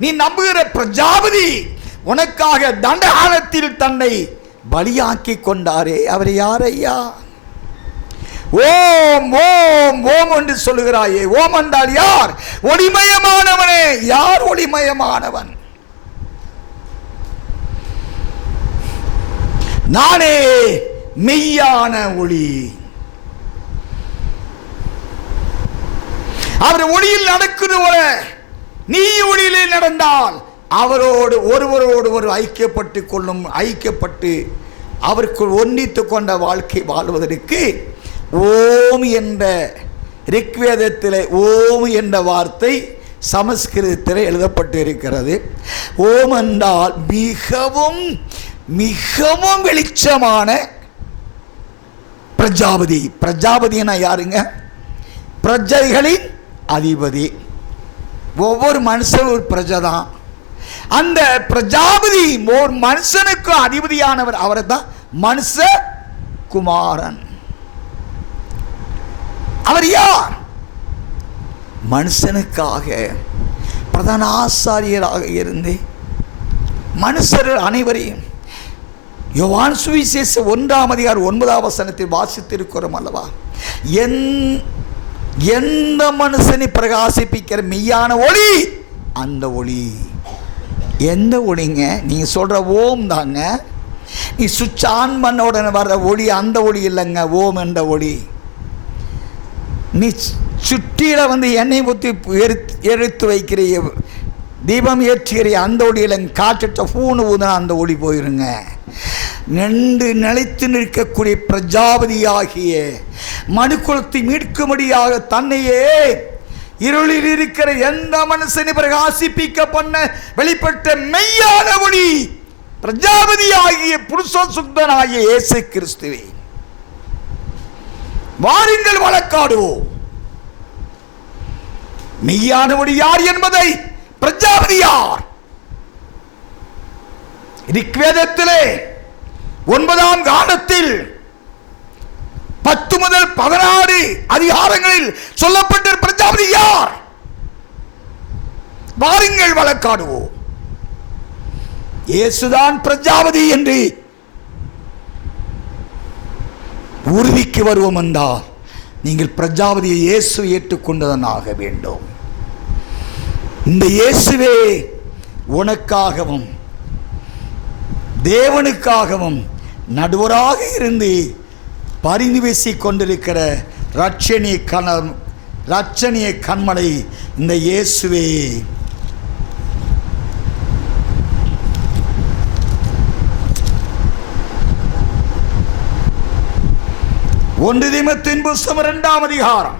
நீ நம்புகிற பிரஜாபதி உனக்காக தண்டகாலத்தில் தன்னை பலியாக்கி கொண்டாரே. அவர் யார் ஐயா ஓம் ஓம் ஓம் என்று சொல்லுகிறாயே. ஓம் என்றால் யார்? ஒளிமயமானவனே. யார் ஒளிமயமானவன்? நானே மெய்யான ஒளி. அவர் ஒளியில் நடக்குது போல. நீ ஒளியிலே நடந்தால் அவரோடு ஒருவரோடு ஒரு ஐக்கியப்பட்டு கொள்ளும் ஐக்கியப்பட்டு அவருக்குள் ஒன்றித்து கொண்ட வாழ்க்கை வாழ்வதற்கு ஓம் என்ற ரிக்வேதத்தில் ஓம் என்ற வார்த்தை சமஸ்கிருதத்தில் எழுதப்பட்டு இருக்கிறது ஓம் என்றால் மிகவும் மிகவும் வெளிச்சமான பிரஜாபதி. பிரஜாபதினா யாருங்க? பிரஜைகளின் அதிபதி. ஒவ்வொரு மனுஷனும் ஒரு பிரஜை தான் அந்த பிரஜாபதி ஒரு மனுஷனுக்கு அதிபதியானவர் அவரை தான் மனுஷ குமாரன் அவர் யார்? மனுஷனுக்காக பிரதான ஆசாரியராக இருந்து மனுஷர்கள் அனைவரையும் யோவான் சுவிசேஷ ஒன்றாம் அதிகார் ஒன்பதாம் வசனத்தில் வாசித்திருக்கிறோம் அல்லவா? என் எந்த மனுஷனை பிரகாசிப்பிக்கிற மெய்யான ஒளி? அந்த ஒளி. எந்த ஒளிங்க? நீங்க சொல்ற ஓம் தாங்க. நீ சுவிட்ச் ஆன் பண்ண உடனே வர்ற ஒளி அந்த ஒளி இல்லைங்க. ஓம் என்ற ஒளி. நீ சுற்றியில் வந்து எண்ணெய் ஊற்றி எரித்து எரித்து வைக்கிற தீபம் ஏற்றுகிற அந்த ஒளியில் காற்றுட்ட பூணு ஊதுனா அந்த ஒளி போயிருங்க. நின்று நிலைத்து நிற்கக்கூடிய பிரஜாபதியாகிய மனுக்குலத்தை மீட்கும்படியாக தன்னையே இருளில் இருக்கிற எந்த மனுஷனை பிரகாசிப்பிக்க பண்ண வெளிப்பட்ட மெய்யான ஒளி பிரஜாபதியாகிய புருஷ சுத்தனாகிய இயேசு கிறிஸ்துவே. வாருங்கள் வழக்காடுவோம். மெய்யானவடி யார் என்பதை பிரஜாபதி யார்? ரிக்வேதத்திலே ஒன்பதாம் காலத்தில் பத்து முதல் பதினாறு அதிகாரங்களில் சொல்லப்பட்ட பிரஜாபதி யார்? வாருங்கள் வழக்காடுவோம் இயேசுதான் பிரஜாபதி என்று உறுதிக்கு வருவோம் என்றால் நீங்கள் பிரஜாபதியை இயேசு ஏற்றுக்கொண்டதனாக வேண்டும். இந்த இயேசுவே உனக்காகவும் தேவனுக்காகவும் நடுவராக இருந்து பரிந்து பேசிக் கொண்டிருக்கிற ரட்சணிய கண ரட்சணிய கண்மலை இந்த இயேசுவே. ஒன்று திமத்தின் புஸ்தம் இரண்டாம் அதிகாரம்.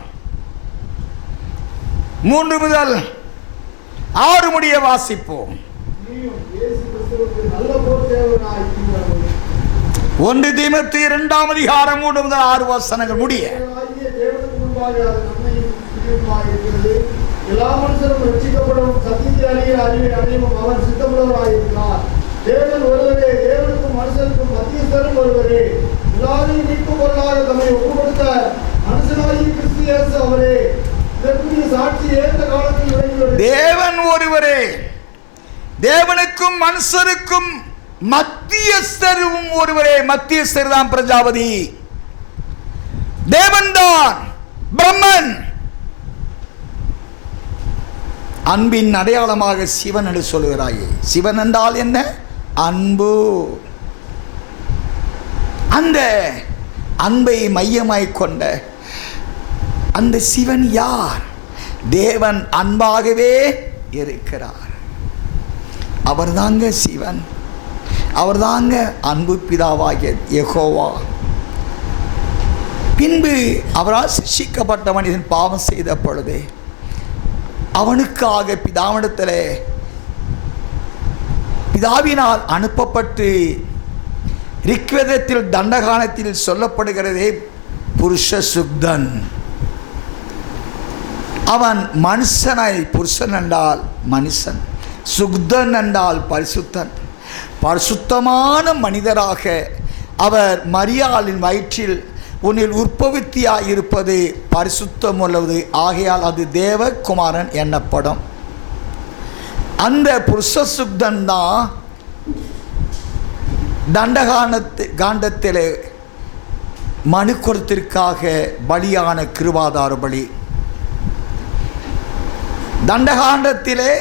மூன்று முதல் ஆறு முடிய வாசிப்போம். ஒன்று தீமத்து இரண்டாம் அதிகாரம் மூன்று முதல் ஆறு வசனங்கள் முடிய. எல்லா மனுஷரும் ரட்சிக்கப்படவும் சத்தியத்தை அறிய அறிவை அடையவும் அவர் சித்தமுள்ளவராய் இருக்கிறார் தேவன் ஒருவரே தேவனுக்கும் மனுஷனுக்கும் மத்தியஸ்தரும் ஒருவரே. எல்லாரையும் மீட்பு பொருளாக தம்மை ஒப்பு கொடுத்த மனுஷனாகி கிறிஸ்து இயேசு அவரே. இதற்குரிய சாட்சி ஏற்ற காலத்தில் தேவன் ஒருவரே. தேவனுக்கும் மனுஷருக்கும் மத்தியஸ்தரும் ஒருவரே மத்தியஸ்தர் தான் பிரஜாபதி. தேவன்தான் பிரம்மன். அன்பின் அடையாளமாக சிவன் என்று சொல்கிறாயே சிவன் என்றால் என்ன? அன்பு. அந்த அன்பை மையமாய் கொண்ட அந்த சிவன் யார்? தேவன் அன்பாகவே இருக்கிறார். அவர்தாங்க சிவன். அவர்தாங்க அன்பு பிதாவாகிய எகோவா பின்பு அவரால் சிக்ஷிக்கப்பட்ட மனிதன் பாவம் செய்த பொழுது அவனுக்காக பிதாவிடத்தில் பிதாவினால் அனுப்பப்பட்டு ரிக்வேதத்தில் தண்டகாலத்தில் சொல்லப்படுகிறதே புருஷ சுக்தன் அவன் மனுஷனை புருஷன் என்றால் மனுஷன் சுக்தன் என்றால் பரிசுத்தன். பரிசுத்தமான மனிதராக அவர் மரியாளின் வயிற்றில் உன்னில் உற்பத்தியாய் இருப்பது பரிசுத்தம் உள்ளது ஆகையால் அது தேவகுமாரன் எண்ணப்படும் அந்த புருஷசுக்தன் தான் தண்டகாண்டத்து காண்டத்திலே மனுக்குலத்திற்காக பலியான கிருவாதார பலி. தண்டகாண்டத்திலே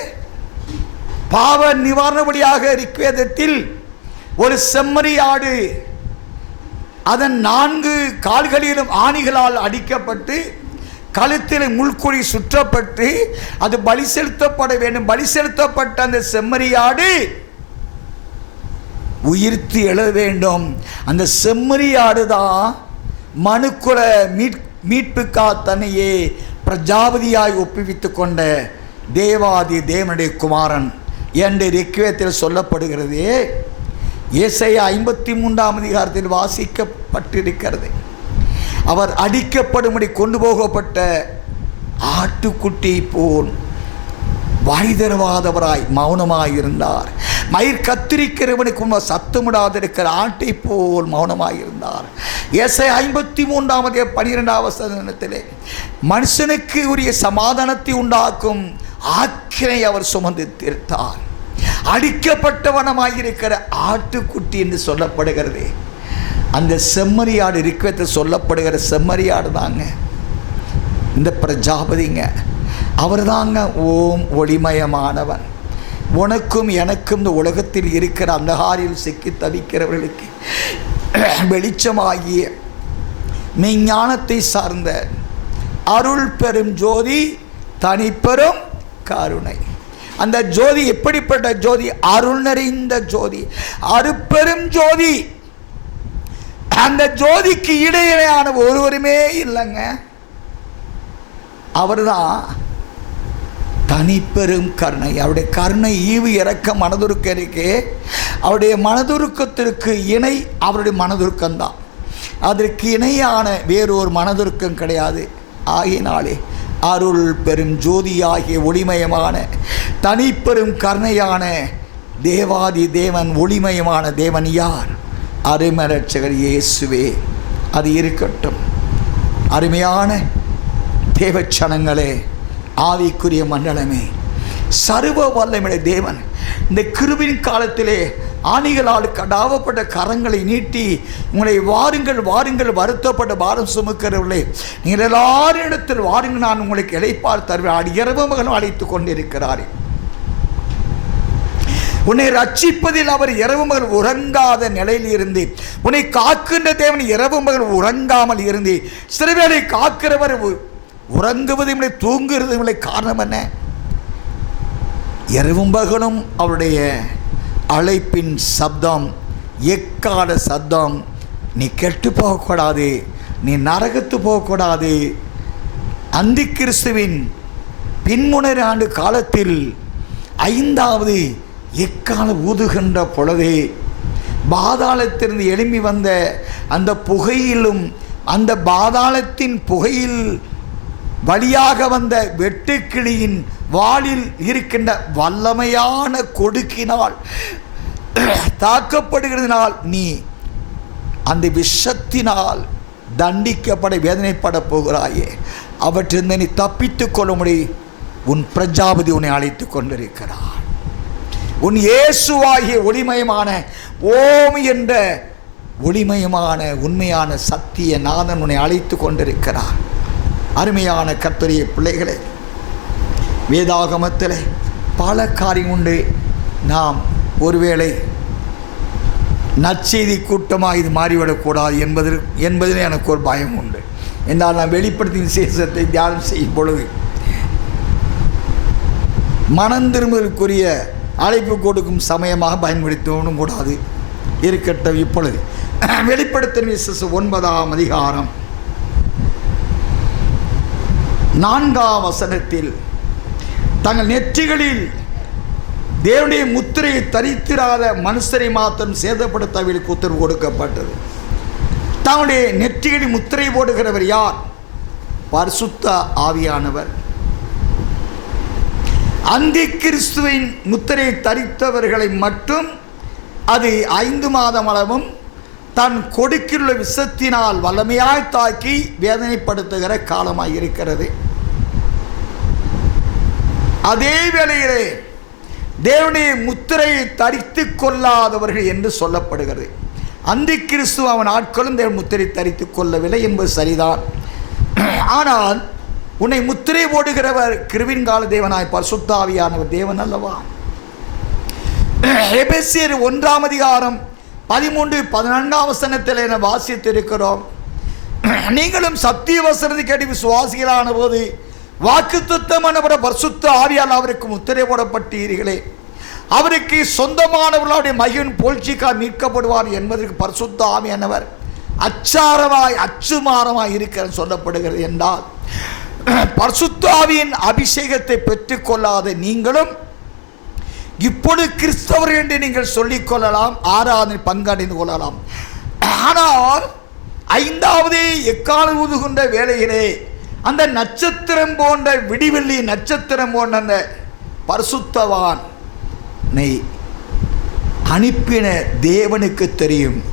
பாவ நிவாரண பலியாக ரிக்வேதத்தில் ஒரு செம்மறியாடு அதன் நான்கு கால்களிலும் ஆணிகளால் அடிக்கப்பட்டு கழுத்தில் முள்குழி சுற்றப்பட்டு அது பலி செலுத்தப்பட வேண்டும். பலி செலுத்தப்பட்ட அந்த செம்மறியாடு உயிர்த்து எழ வேண்டும். அந்த செம்மறியாடு தான் மனுக்குல மீட் மீட்புக்கா தன்னையே பிரஜாபதியாய் ஒப்புவித்து கொண்ட தேவாதி தேவனுடைய குமாரன். என்று ரிக்வேத்தில் சொல்லப்படுகிறது. ஏசையா ஐம்பத்தி மூன்றாம் அதிகாரத்தில் வாசிக்கப்பட்டிருக்கிறது. அவர் அடிக்கப்படும்படி கொண்டு போகப்பட்ட ஆட்டுக்குட்டி போல் வாய்தரவாதவராய் மௌனமாயிருந்தார். இருந்தார் மயிர் கத்திரிக்கிறவனுக்கு சத்தமிடாதிருக்கிற ஆட்டை போல் மௌனமாயிருந்தார். இருந்தார் ஏசை ஐம்பத்தி மூன்றாவது பனிரெண்டாவது வசனத்திலே மனுஷனுக்கு உரிய சமாதானத்தை உண்டாக்கும் ஆக்கினை அவர் சுமந்து தீர்த்தார். அடிக்கப்பட்டவனமாயிருக்கிற ஆட்டுக்குட்டி என்று சொல்லப்படுகிறது. அந்த செம்மறியாடு ரிக்வத்தில் சொல்லப்படுகிற செம்மறியாடு தாங்க. இந்த பிரஜாபதிங்க. அவர் தாங்க ஓம் ஒளிமயமானவன். உனக்கும் எனக்கும் இந்த உலகத்தில் இருக்கிற அந்தகாரில் சிக்கி தவிக்கிறவர்களுக்கு வெளிச்சமாகிய மெய்ஞானத்தை சார்ந்த அருள் பெரும் ஜோதி தனிப்பெரும் கருணை. அந்த ஜோதி எப்படிப்பட்ட ஜோதி? அருள் நிறைந்த ஜோதி. அருப்பெரும் ஜோதி. அந்த ஜோதிக்கு இடையிலான ஒருவருமே இல்லைங்க. அவர்தான் தனிப்பெரும் கருணை. அவருடைய கருணை ஈவு இறக்க மனதுருக்கருக்கு அவருடைய மனதுருக்கத்திற்கு இணை அவருடைய மனதுருக்கம்தான். அதற்கு இணையான வேறொரு மனதுருக்கம் கிடையாது. ஆகினாலே அருள் பெரும் ஜோதியாகிய ஒளிமயமான தனிப்பெரும் கருணையான தேவாதி தேவன் ஒளிமயமான தேவன் யார்? அருமரட்சகர் இயேசுவே அது இருக்கட்டும். அருமையான தேவச்சனங்களே ஆவிக்குரிய மண்டலமே சர்வ வல்லமிட தேவன் இந்த கிருவின் காலத்திலே ஆணிகளால் கடாவப்பட்ட கரங்களை நீட்டி உங்களை வாருங்கள் வாருங்கள் வருத்தப்பட்ட பாரம் சுமக்கிறவர்களே. நீங்கள் எல்லாரும் இடத்தில் வாருங்கள் நான் உங்களுக்கு இழைப்பார் தருவேன். அடி இரவு மகனும் அழைத்து கொண்டிருக்கிறாரே. உன்னை ரட்சிப்பதில் அவர் இரவு மகள் உறங்காத நிலையில் இருந்து. உன்னை காக்கின்ற தேவன் இரவு மகள் உறங்காமல் இருந்து. சிறுவேளை காக்கிறவர் உறங்குவது இல்லை தூங்குறது இல்லை காரணம் என்ன? இரவும் பகலும் அவருடைய அழைப்பின் சப்தம் எக்கால சப்தம் நீ கெட்டு போகக்கூடாது நீ நரகத்து போகக்கூடாது. அந்தி கிறிஸ்துவின் பின்முனர் ஆண்டு காலத்தில் ஐந்தாவது எக்கால ஊதுகின்ற பொழுதே பாதாளத்திலிருந்து எழும்பி வந்த அந்த புகையிலும் அந்த பாதாளத்தின் புகையில் வழியாக வந்த வெட்டுக்கிளியின் வாளில் இருக்கின்ற வல்லமையான கொடுக்கினால் தாக்கப்படுகிறதுனால் நீ அந்த விஷத்தினால் தண்டிக்கப்பட வேதனைப்பட போகிறாயே. அவற்றிலிருந்து நீ தப்பித்துக் கொள்ளும்படி உன் பிரஜாபதி உன்னை அழைத்து கொண்டிருக்கிறார். உன் இயேசுவாகிய ஒளிமயமான ஓம் என்ற ஒளிமயமான உண்மையான சத்திய நாதன் உன்னை அழைத்து கொண்டிருக்கிறார். அருமையான கர்த்தரிய பிள்ளைகளே வேதாகமத்தில் பல காரியம் உண்டு. நாம் ஒருவேளை நற்செய்தி கூட்டமாக இது மாறிவிடக்கூடாது என்பது என்பதில் எனக்கு ஒரு பயம் உண்டு. என்றால் நான் வெளிப்படுத்திய விசேஷத்தை தியானம் செய்யும் பொழுது மனம் திரும்பலுக்குரிய அழைப்பு கொடுக்கும் சமயமாக பயன்படுத்தவும் கூடாது. இருக்கட்டும் இப்பொழுது. வெளிப்படுத்தின விசேஷம் ஒன்பதாம் அதிகாரம். நான்காம் வசனத்தில் தங்கள் நெற்றிகளில் தேவனுடைய முத்திரையை தரித்திராத மனுஷரை மாத்திரம் சேதப்படுத்தவர்களுக்கு உத்தரவு கொடுக்கப்பட்டது. தங்களுடைய நெற்றிகளில் முத்திரை போடுகிறவர் யார்? பரிசுத்த ஆவியானவர். அந்தி கிறிஸ்துவின் முத்திரையை தரித்தவர்களை மட்டும் அது ஐந்து மாதம் அளவும் தன் கொடுக்கிலுள்ள விஷத்தினால் வல்லமையாய் தாக்கி வேதனைப்படுத்துகிற காலமாக இருக்கிறது அதே வேளையிலே தேவனுடைய முத்திரையை தரித்து கொள்ளாதவர்கள் என்று சொல்லப்படுகிறது. அந்தி கிறிஸ்துவ அவன் ஆட்களும் தேவன் முத்திரை தரித்து கொள்ளவில்லை என்பது சரிதான். ஆனால் உன்னை முத்திரை போடுகிறவர் கிருவின் கால தேவனாய் பரிசுத்தாவியானவர் தேவன் அல்லவா? எபேசியர் ஒன்றாம் அதிகாரம் பதிமூன்று பதினான்காம் வசனத்தில் என வாசித்திருக்கிறோம். நீங்களும் சத்திய வசனத்தை கேட்டு விசுவாசிகளான போது வாக்கு துத்தமானவர பரிசுத்த ஆவியால் அவருக்கு முத்திரை போடப்பட்டீர்களே. அவருக்கு சொந்தமானவர்களுடைய மகிழ்வின் போழ்ச்சிக்கால் மீட்கப்படுவார் என்பதற்கு பரிசுத்த ஆவியானவர் அச்சாரமாய் அச்சுமாரமாய் இருக்கிற சொல்லப்படுகிறது என்றால் பரிசுத்தாவியின் அபிஷேகத்தை பெற்றுக்கொள்ளாத நீங்களும் இப்பொழுது கிறிஸ்தவர் என்று நீங்கள் சொல்லிக் கொள்ளலாம் ஆறாவது பங்கடைந்து கொள்ளலாம். ஆனால் ஐந்தாவது எக்காலம் ஊதுகின்ற வேலையிலே அந்த நட்சத்திரம் போன்ற விடிவெள்ளி நட்சத்திரம் போன்ற அந்த பரிசுத்தவான் அனுப்பின தேவனுக்கு தெரியும்.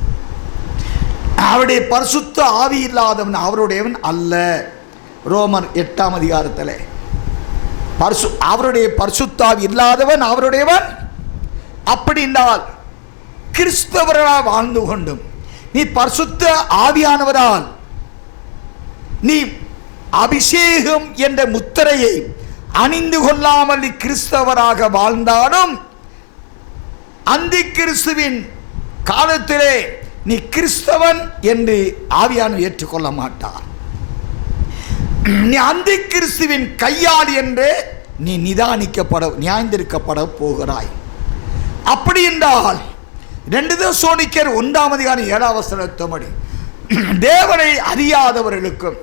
அவருடைய பரிசுத்த ஆவி இல்லாதவன் அவருடையவன் அல்ல. ரோமர் எட்டாம் அதிகாரத்தில். பரிசு அவருடைய பரிசுத்தாவி இல்லாதவன் அவருடையவன்? அப்படின்னால் கிறிஸ்தவராக வாழ்ந்து கொண்டும் நீ பரிசுத்த ஆவியானவரால் நீ அபிஷேகம் என்ற முத்திரையை அணிந்து கொள்ளாமல் நீ கிறிஸ்தவராக வாழ்ந்தாலும் அந்தி கிறிஸ்துவின் காலத்திலே நீ கிறிஸ்தவன் என்று ஆவியான ஏற்றுக்கொள்ள மாட்டார். நீ அந்த கிறிஸ்துவின் கையால் என்று நீ நிதானிக்கப்பட நியாய்ந்திருக்கப்பட போகிறாய். அப்படி என்றால் ரெண்டு சோனிக்கர் ஒன்றாம் அதிகாரம் ஏழாம் வசனத்தபடி தேவனை அறியாதவர்களுக்கும்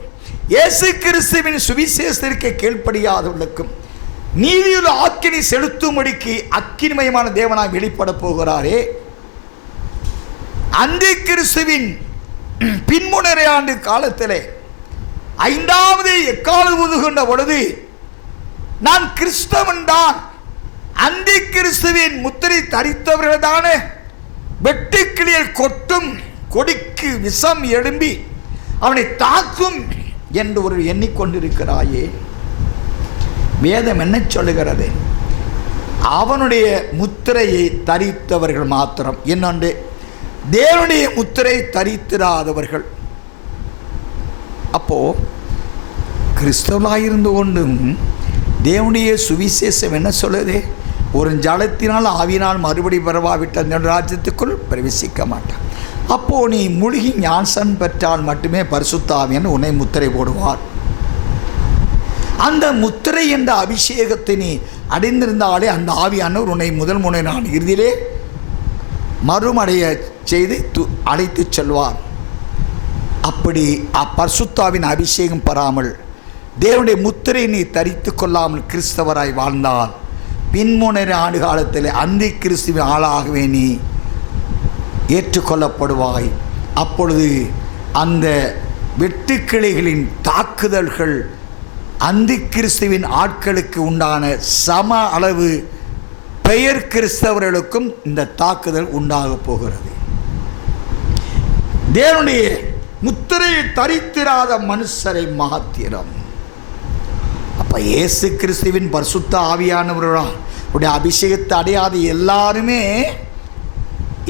இயேசு கிறிஸ்துவின் சுவிசேஷத்திற்கு கீழ்ப்படியாதவர்களுக்கும் நீதியுள்ள ஆக்கினி செலுத்தும்படிக்கு அக்கினிமயமான தேவனாய் வெளிப்பட போகிறாரே. அந்த கிறிஸ்துவின் பின்முனரை ஆண்டு காலத்திலே ஐந்தாவது எக்கால உதுகின்ற பொழுது நான் கிறிஸ்தவன் தான் அந்த கிறிஸ்துவின் முத்திரை தரித்தவர்கள் தானே கொட்டும் கொடிக்கு விஷம் எழும்பி அவனை தாக்கும் என்று ஒரு எண்ணிக்கொண்டிருக்கிறாயே. வேதம் என்ன சொல்லுகிறது? அவனுடைய முத்திரையை தரித்தவர்கள் மாத்திரம். இன்னொன்று தேவனுடைய முத்திரை தரித்திராதவர்கள். அப்போ கிறிஸ்தவனாயிருந்து கொண்டும் தேவனுடைய சுவிசேஷம் என்ன சொல்லுது? ஒரு ஜலத்தினால் ஆவினால் மறுபடி பரவாவிட்ட ராஜ்யத்துக்குள் பிரவேசிக்க மாட்டான் அப்போ நீ முழுகி ஞான்சன் பெற்றால் மட்டுமே பரிசுத்தாவியன் உன்னை முத்திரை போடுவார். அந்த முத்திரை என்ற அபிஷேகத்தை நீ அடைந்திருந்தாலே அந்த ஆவியானவர் உன்னை முதல் முனை நான் இறுதியிலே மறுமடைய செய்து து அழைத்துச் செல்வார். அப்படி அப்பர்சுத்தாவின் அபிஷேகம் பெறாமல் தேவனுடைய முத்திரை நீ தரித்து கொள்ளாமல் கிறிஸ்தவராய் வாழ்ந்தால் பின்முனை ஆண்டு காலத்தில் அந்தி கிறிஸ்துவின் ஆளாகவே நீ ஏற்றுக்கொள்ளப்படுவாய். அப்பொழுது அந்த வெட்டுக்கிளைகளின் தாக்குதல்கள் அந்தி கிறிஸ்துவின் ஆட்களுக்கு உண்டான சம அளவு பெயர் கிறிஸ்தவர்களுக்கும் இந்த தாக்குதல் உண்டாகப் போகிறது. தேவனுடைய முத்திரையை தரித்திராத மனுஷரை மாத்திரம். அப்ப இயேசு கிறிஸ்துவின் பரிசுத்த ஆவியானவர்களா? உடைய அபிஷேகத்தை அடையாத எல்லாருமே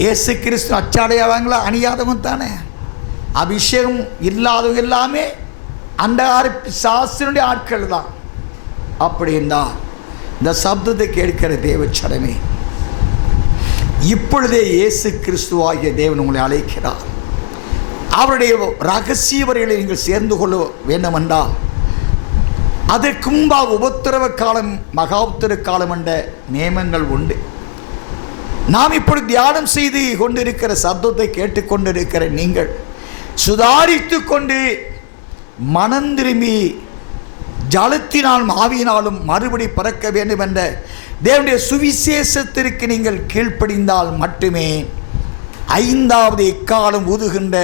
இயேசு கிறிஸ்து அச்சாடையாளங்களா அணியாதவன் தானே. அபிஷேகம் இல்லாதவங்க எல்லாமே அந்தகார சாஸ்திரனுடைய ஆட்கள் தான். அப்படின்னா இந்த சப்தத்தை கேட்கிற தேவச்சடமே இப்பொழுதே இயேசு கிறிஸ்துவாகிய தேவன் உங்களை அழைக்கிறார். அவருடைய ரகசிய வரைகளை நீங்கள் சேர்ந்து கொள்ள வேண்டுமென்றால் அதற்கு உபத்திரவ காலம் மகா காலம் என்ற நியமங்கள் உண்டு. நாம் இப்படி தியானம் செய்து கொண்டிருக்கிற சப்தத்தை கேட்டுக்கொண்டிருக்கிற நீங்கள் சுதாரித்து கொண்டு மனம் திரும்பி ஜலத்தினால் ஆவியினாலும் மறுபடி பிறக்க வேண்டும் என்ற தேவனுடைய சுவிசேஷத்திற்கு நீங்கள் கீழ்ப்படிந்தால் மட்டுமே ஐந்தாவது இக்காலம் ஊதுகின்ற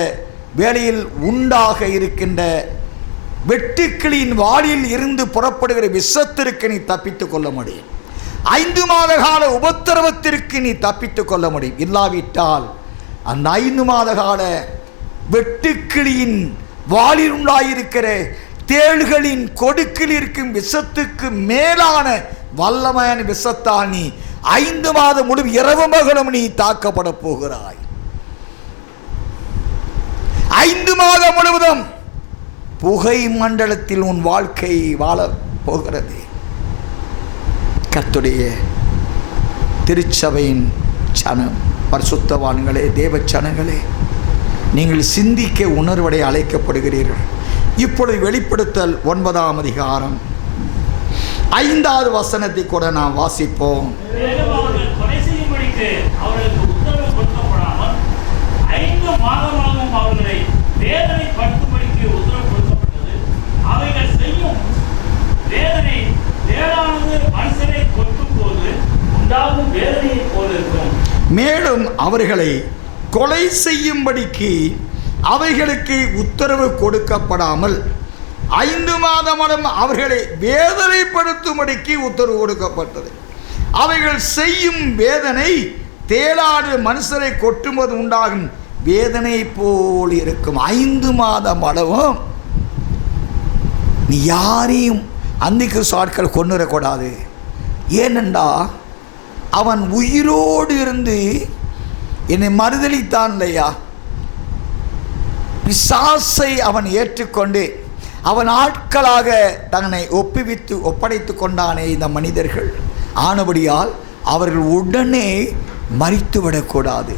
வேலையில் உண்டாக இருக்கின்ற வெட்டுக்கிளியின் வாளியில் இருந்து புறப்படுகிற விஷத்திற்கு நீ தப்பித்துக் கொள்ள முடியும். ஐந்து மாத கால உபத்திரவத்திற்கு நீ தப்பித்துக் கொள்ள முடியும். இல்லாவிட்டால் அந்த ஐந்து மாத கால வெட்டுக்கிளியின் வாளில் உண்டாயிருக்கிற தேள்களின் கொடுக்கில் இருக்கும் விஷத்துக்கு மேலான வல்லமையான விஷத்தால் நீ ஐந்து மாதம் முழு இரவு மகளும் நீ தாக்கப்பட போகிறாய். ஐந்து மாதம் முழுவதும் புகை மண்டலத்தில் உன் வாழ்க்கை வாழ போகிறது. கத்துடைய திருச்சபையின் சனம் பரிசுத்தவான்களே தேவச்சனங்களே நீங்கள் சிந்திக்க உணர்வடை அழைக்கப்படுகிறீர்கள். இப்பொழுது வெளிப்படுத்தல் ஒன்பதாம் அதிகாரம். ஐந்தாவது வசனத்தை கூட நாம் வாசிப்போம் மேலும் அவர்கள் கொலை செய்யும்படிக்கு அவர்களுக்கு உத்தரவு கொடுக்கப்படாமல் ஐந்து மாதமாகவும் அவர்களை வேதனைப்படுத்தும்படிக்கு உத்தரவு கொடுக்கப்பட்டது அவைகள் செய்யும் வேதனை தேடானது மனுஷனை கொட்டும் போது உண்டாகும் வேதனையைப் போல இருக்கும் மேலும் அவர்களை கொலை செய்யும்படிக்கு அவைகளுக்கு உத்தரவு கொடுக்கப்படாமல் ஐந்து மாதமடம் அவர்களை வேதனைப்படுத்தும்படிக்கு உத்தரவு கொடுக்கப்பட்டது. அவைகள் செய்யும் வேதனை தேளாடு மனுஷரை கொட்டும்போது உண்டாகும் வேதனை போல் இருக்கும். ஐந்து மாதம் அளவும் நீ யாரையும் அந்திக்கு சாட்கள் கொண்டு வரக்கூடாது ஏனென்றா அவன் உயிரோடு இருந்து என்னை மறுதளித்தான் இல்லையா பிசாசை அவன் ஏற்றுக்கொண்டு அவன் ஆட்களாக தன்னை ஒப்புவித்து ஒப்படைத்து கொண்டானே இந்த மனிதர்கள். ஆனபடியால் அவர்கள் உடனே மறித்துவிடக்கூடாது